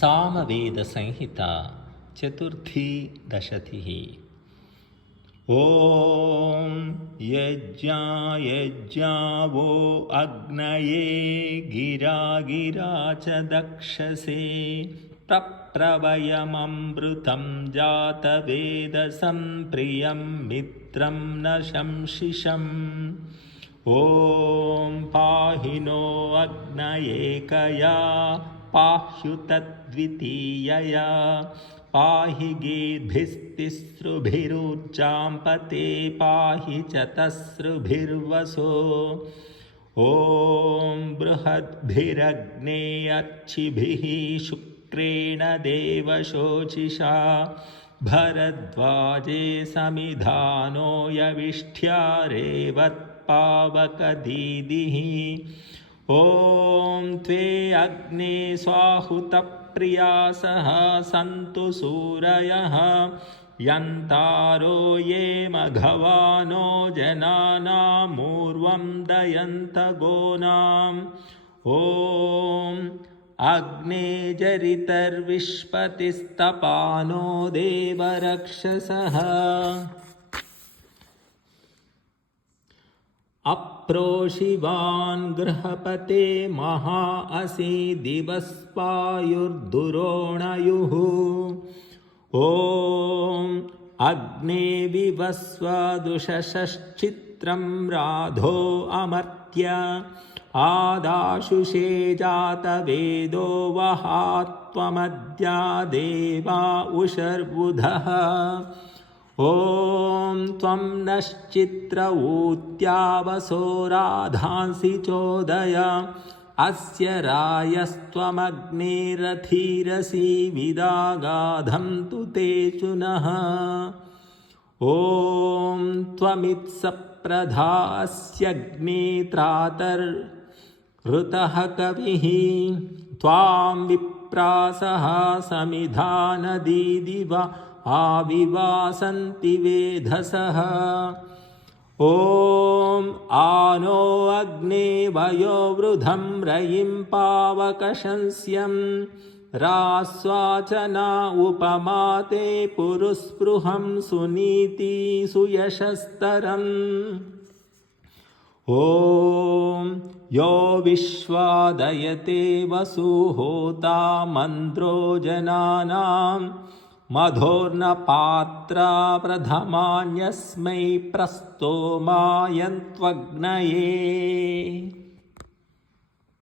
सामवेदसंहिता चतुर्थी दशतिः। ॐ यज्ञायज्ञावो अग्नये गिरा गिरा च दक्षसे प्रप्रवयममृतं जातवेदसं प्रियं मित्रं न शंसिषम् ॐ पाहि नो अग्नयेकया पाह्युतद्वितीयया पाहि गीर्भिस्तिसृभिरुर्जां पते पाहि च तसृभिर्वसो। ॐ बृहद्भिरग्ने अर्चिभिः शुक्रेण देवशोचिषा भरद्वाजे समिधानो यविष्ठ्या रेवत्पावकदीदिः ॐ त्वे अग्ने स्वाहुतप्रियासः सन्तु सूरयः। यन्तारो ये मघवानो जनानामूर्वं दयन्तगोनाम् ॐ अग्ने जरितर्विष्पतिस्तपानो देवरक्षसः अप्रोशिवान् गृहपते महा असि दिवस्पायुर्दुरोणयुः ॐ अग्ने विवस्वदुषश्चित्रं राधो अमर्त्य। आदाशुषे जातवेदो वहात्वमद्या देवा उशर्बुधः ॐ त्वं नश्चित्र ऊत्यावसो राधांसि चोदय। अस्य रायस्त्वमग्नेरथीरसि विदागाधं तु ते चुनः ॐ त्वमित्सप्रधास्यग्नेत्रातर्हृतः कविः। त्वां विप्रासः समिधानदीदिव आविवासन्ति वेधसः। ॐ आनो अग्ने वयोवृधं रयिं पावकशंस्यं। रास्वाचना उपमाते पुरुस्पृहं सुनीति सुयशस्तरम्। ॐ यो विश्वादयते वसुहोता मन्द्रो जनानाम् మధోర్ణపాత్రా ప్రథమాన్యస్మై ప్రస్తోమాయంత్వగ్నయే